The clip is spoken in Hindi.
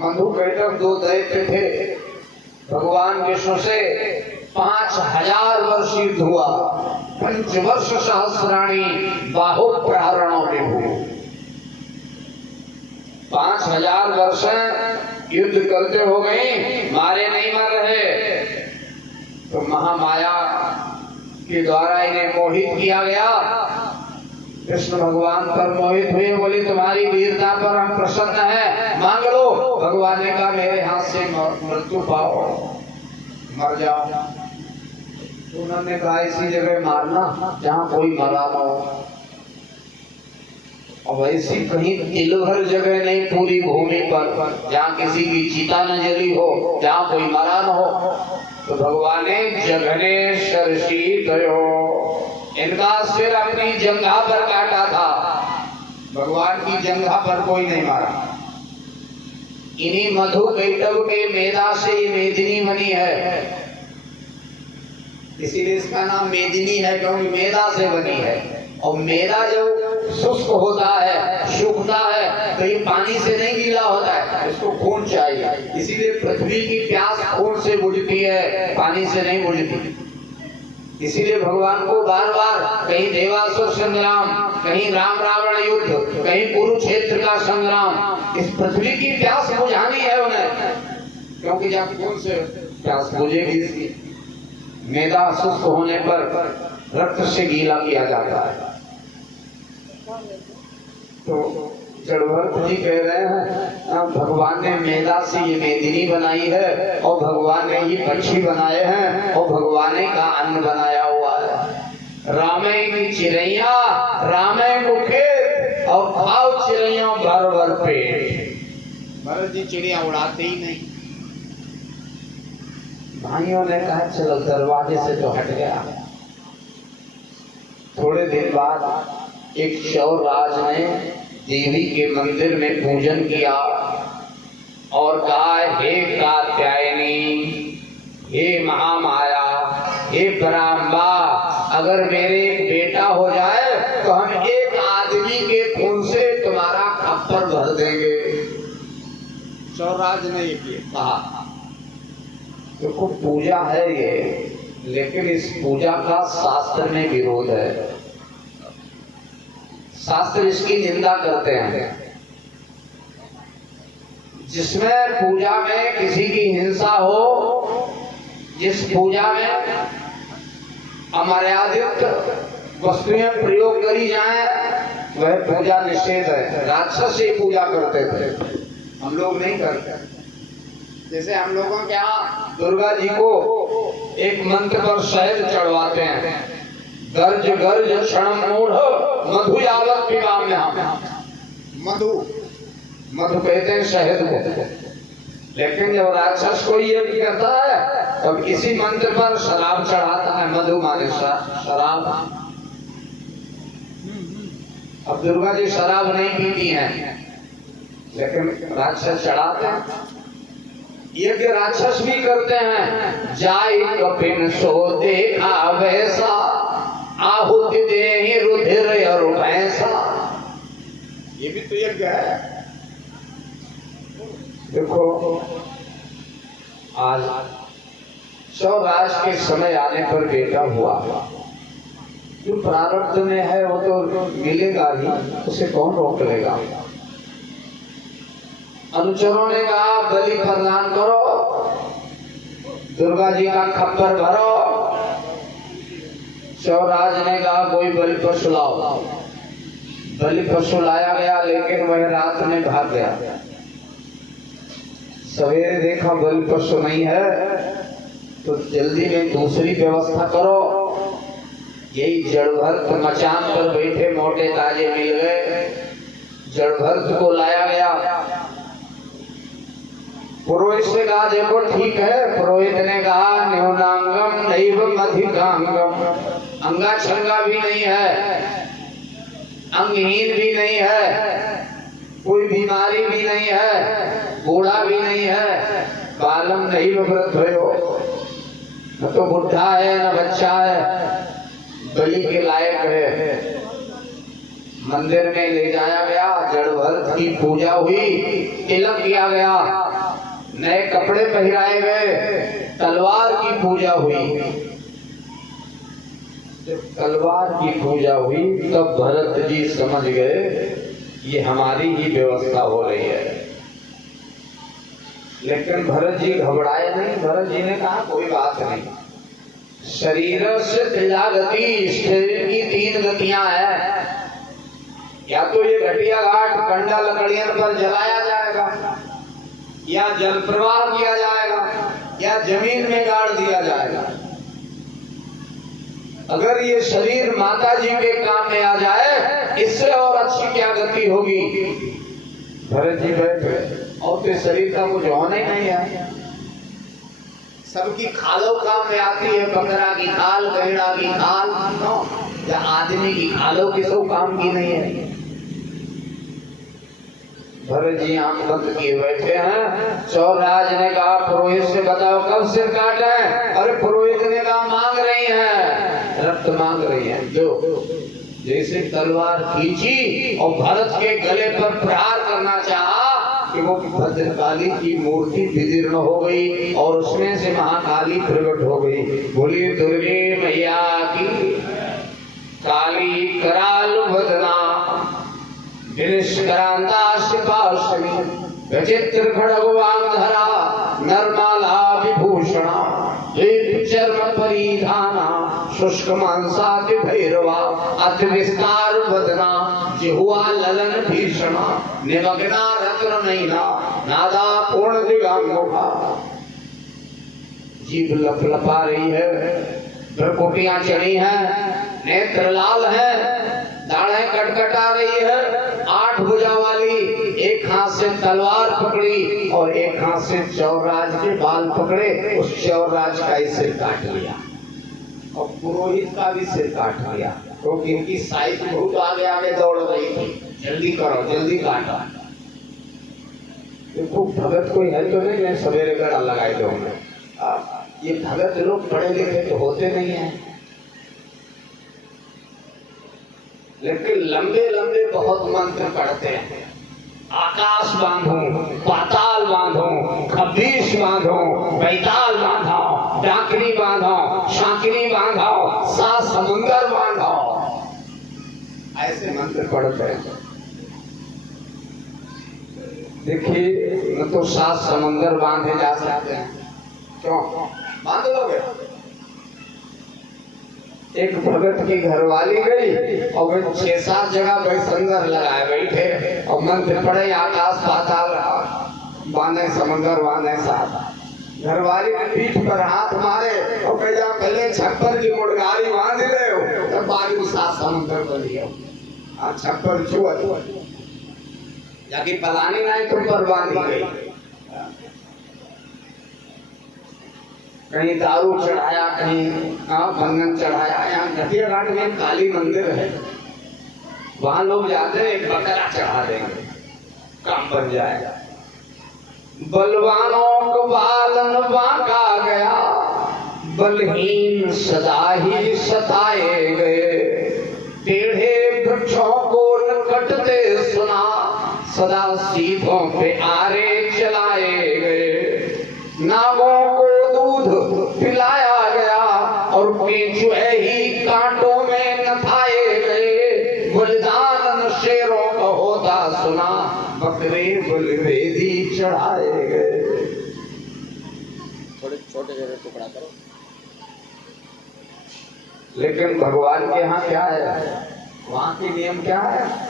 मधु कैटव दो दैत्य थे। भगवान विष्णु से 5000 वर्ष युद्ध हुआ। पंचवर्ष सहस्राणी बाहु प्रहरणों के हुए। 5000 वर्ष युद्ध करते हो गए, मारे नहीं मर रहे। तो महामाया के द्वारा इन्हें मोहित किया गया। कृष्ण भगवान पर मोहित हुए, बोले तुम्हारी वीरता पर हम प्रसन्न हैं, मांग लो। भगवान ने कहा मेरे हाथ से मृत्यु पाओ, मर जाओ। उन्होंने कहा इसी जगह मारना जहाँ कोई मरा ना हो। और वैसी कहीं तिल भर जगह नहीं पूरी भूमि पर जहाँ किसी की चिता न जली हो, जहाँ कोई मरा न हो। तो भगवान ने जघने सरसी दयो, इनका सिर अपनी जंघा पर काटा था। भगवान की जंघा पर कोई नहीं मारा। इन्हीं मधु कैटव के मेधा से ये मेदिनी बनी है, इसीलिए इसका नाम मेदिनी है, क्योंकि मेधा से बनी है। और मेधा जब शुष्क होता है, सूखता है, तो ये पानी से नहीं गीला होता है, इसको खून चाहिए। इसीलिए पृथ्वी की प्यास खून से बुझती है, पानी से नहीं बुझती। इसीलिए भगवान को बार बार कहीं देवासुर संग्राम, कहीं राम रावण युद्ध, कहीं कुरुक्षेत्र का संग्राम, इस पृथ्वी की प्यास बुझानी है उन्हें, क्योंकि जब खून से प्यास बुझेगी इसकी। मेधा शुष्क होने पर रक्त से गीला किया जाता है। तो जड़भरत जी कह रहे हैं भगवान ने मेधा से ये मेदिनी बनाई है, और भगवान ने ये पक्षी बनाए हैं, और भगवान का अन्न बनाया हुआ है। रामे की चिड़ैया रामे को खेत, और खाओ चिड़ैया भर भर पेट। भरत जी चिड़िया उड़ाते ही नहीं। भाइयों ने कहा चलो दरवाजे से तो हट गया। थोड़े दिन बाद एक शौरराज ने देवी के मंदिर में पूजन किया और कहा हे कात्यायनी, हे महामाया, हे ब्रह्मा, अगर मेरे एक बेटा हो जाए तो हम एक आदमी के खून से तुम्हारा खप्पर भर देंगे। शौरराज ने ये कहा। देखो पूजा है ये, लेकिन इस पूजा का शास्त्र में विरोध है। शास्त्र इसकी निंदा करते हैं। जिसमें पूजा में किसी की हिंसा हो, जिस पूजा में अमर्यादित वस्तुएं प्रयोग करी जाए, वह पूजा निषेध है। राक्षस ये पूजा करते थे, हम लोग नहीं करते। जैसे हम लोगों के यहाँ दुर्गा जी को एक मंत्र पर शहद चढ़वाते हैं, गर्ज गर्ज क्षण मूढ़ मधु यावत पिबा में हम। मधु मधु कहते हैं शहद को। लेकिन जब राक्षस को ये करता है तब इसी मंत्र पर शराब चढ़ाता है। मधु माने शराब। अब दुर्गा जी शराब नहीं पीती हैं, लेकिन राक्षस चढ़ाते हैं। यज्ञ राक्षस भी करते हैं। जाई कपिन सो देखा वैसा, आहुति दे रुधिर और भैंसा। ये भी तो यज्ञ है। देखो आज शौराज के समय आने पर बेटा हुआ, जो प्रारब्ध में है वो तो मिलेगा ही, उसे कौन रोक लेगा। अनुचरों ने कहा बलि प्रदान करो, दुर्गा जी का खप्पर भरो। शौराज ने कहा कोई बलि पशु लाओ। बलि पशु लाया गया, लेकिन वह रात में भाग गया। सवेरे देखा बलि पशु नहीं है, तो जल्दी में दूसरी व्यवस्था करो। यही जड़भरत मचान पर बैठे मोटे ताजे मिल गए, जड़भरत को लाया गया। पुरोहित से कहा देखो ठीक है। पुरोहित ने कहा न्यूनांगम नैवम अधिकांगम, अंगा छंगा भी नहीं है, अंगहीन भी नहीं है, कोई बीमारी भी नहीं है, बूढ़ा भी नहीं है, बालम नहीं व्रत हो, न तो बुढ़ा है न बच्चा है, बलि के लायक है। मंदिर में ले जाया गया, जड़ भरत की पूजा हुई, तिलक किया गया, नए कपड़े पहनाए गए, तलवार की पूजा हुई। जब तलवार की पूजा हुई तब भरत जी समझ गए ये हमारी ही व्यवस्था हो रही है। लेकिन भरत जी घबराए नहीं। भरत जी ने कहा कोई बात नहीं, शरीर से त्रिजा गति, शरीर की 3 गतियां हैं। या तो ये घटिया घाट कंडा लकड़ियों पर जलाया जाएगा, या जल प्रवाह किया जाएगा, या जमीन में गाड़ दिया जाएगा। अगर ये शरीर माता जी के काम में आ जाए, इससे और अच्छी क्या गति होगी। भरत जी बैठे और तो शरीर का कुछ होना ही नहीं है। सबकी खालों काम में आती है, बकरा की खाल, गैड़ा की खाल, या आदमी की खालों किसी काम की नहीं है। भरत जी आंख बंद किए बैठे हैं। चौरराज ने कहा पुरोहित से बताओ कब सिर काटे। अरे पुरोहित ने कहा मांग रही हैं, रक्त मांग रही हैं। जो जैसे तलवार खींची और भरत के गले पर प्रहार करना चाहा कि वो भद्रकाली की मूर्ति विदीर्ण हो गई और उसमें से महाकाली प्रकट हो गई। बोली दुर्गे मैया की, काली कराल वदना, विचित्र खड़गवांधरा, नरमाला विभूषणा, चर्म परिधाना, शुष्क मांसाति भैरवा, अति विस्तार वदना, जिह्वा ललन भीषणा, निमग्ना रत्न नैना, नादा पूर्ण दिगांगोहा। जीभ लपलपा रही है, भ्रकुटियां चढ़ी हैं, नेत्र लाल है, दाढ़ें कटकटा रही है। 8 भुजा वाली, एक हाथ से तलवार पकड़ी और एक हाथ से चौरराज के बाल पकड़े। उस चौरराज का ही सिर काट लिया और पुरोहित का भी सिर काट लिया, क्योंकि इनकी साइज बहुत आगे आगे दौड़ रही थी। जल्दी करो, जल्दी काटो। देखो भगत कोई है तो नहीं, सवेरे गड़ा लगाए दो। ये भगत लोग पढ़े लिखे तो होते नहीं है, लेकिन लंबे लंबे बहुत मंत्र पढ़ते हैं। आकाश बांधो, पाताल बांधो, खबीश बांधो, बैताल बांधो, डाकरी बांधो, शाकरी बांधो, 7 समुंदर बांधो, ऐसे मंत्र पढ़ते हैं। देखिए न तो 7 समुंदर बांधे जा सकते हैं, क्यों बांध लोगे। एक भगत की घरवाली गई और वे 6-7 जगह बैसंगर लगाए बैठे और मंत्र पढ़े, आकाश पाताल बांधे, समंदर बांधे। 7 घरवाली ने पीठ पर हाथ मारे और कहा पहले छप्पर की मुड़गारी बांध रहे हो, तब बाद में 7 समुद्र बन गया। छप्पर छुआ जाके पलानी नहीं तुम पर बांधी गई। कहीं दारू चढ़ाया, कहीं भंगन चढ़ाया। यहाँ घटिया घाट में काली मंदिर है, वहां लोग जाते हैं, एक बकरा चढ़ा देंगे, काम बन जाएगा। बलवानों को बालन बांका गया, बलहीन सदा ही सताए गए। टेढ़े वृक्षों को न कटते सुना, सदा सीधों पे आरे चलाए गए। नागों को दूध पिलाया गया और केंचुए ही कांटों में नथाए गए। बलिदान शेरों का होता सुना, बकरे बलिवेदी चढ़ाए गए। थोड़े छोटे छोटे टुकड़ा करो। लेकिन भगवान के यहाँ क्या है, वहाँ के नियम क्या है।